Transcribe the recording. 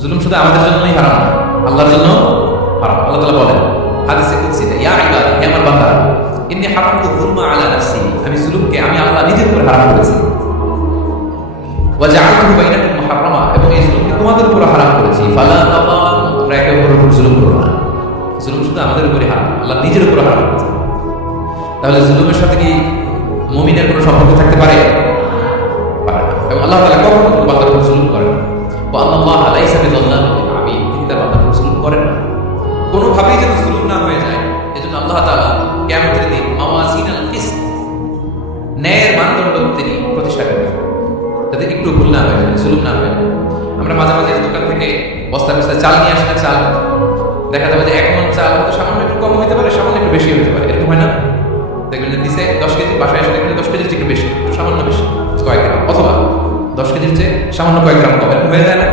জুলুম শুধু আমাদের জন্যই হারাম না, আল্লাহর জন্য হারাম। আল্লাহ তাআলা বলেন হাদিসে কুদসিতে, ইয়া ইবাদি, হে আমার বান্দা, ইন্নী হারামতু যুলমা আলা নাফসি, আমি জুলুমকে আমি আল্লাহ নিজের উপর হারাম করেছি। ওয়া জাআলতুহু বাইনাকুম মুহাররামা, এবং এই জুলুমকে তোমাদের উপর হারাম করেছি। ফালা তাযালামু, তোমরা একে অপরের উপর জুলুম করো না। জুলুম শুধু আমাদের উপরে হারাম, আল্লাহ নিজের উপর হারাম করেছে। তাহলে জুলুমের সাথে কি মুমিনের কোনো সম্পর্ক থাকতে পারে? পারে না। এবং আল্লাহ তাআলা কখনো কোনো বান্দার উপর জুলুম করেন না। ওয়া আল্লাহু লাইসা বিযাল্লামিন লিল আবিদ, তিনি তার বান্দার উপর জুলুম করেন না। কোনোভাবেই যেন জুলুম না হয়ে যায়, এজন্য আল্লাহ তাআলা কিয়ামতের দিন মাওয়াজিনাল কিসত, ন্যায়ের মানদণ্ড তিনি প্রতিষ্ঠা করবেন, যাতে একটু ভুল না হয়ে যায়, জুলুম না হয়ে যায়। আমরা মাঝে মাঝে দোকান থেকে বস্তা বস্তা চাল নিয়ে আসি না, চাল দেখা যাবে যে 1 মণ চাল হয়তো সামান্য একটু কম হতে পারে, সামান্য একটু বেশি হতে পারে, এরকম হয় না? দেখবেন যে দিছে 10 কেজি, বাসায় এসে দেখবেন 10 কেজির চেয়ে একটু বেশি, একটু সামান্য বেশি, কয়েক গ্রাম, অথবা 10 কেজির চেয়ে সামান্য কয়েক গ্রাম কম, এরকম হয়ে যায় না?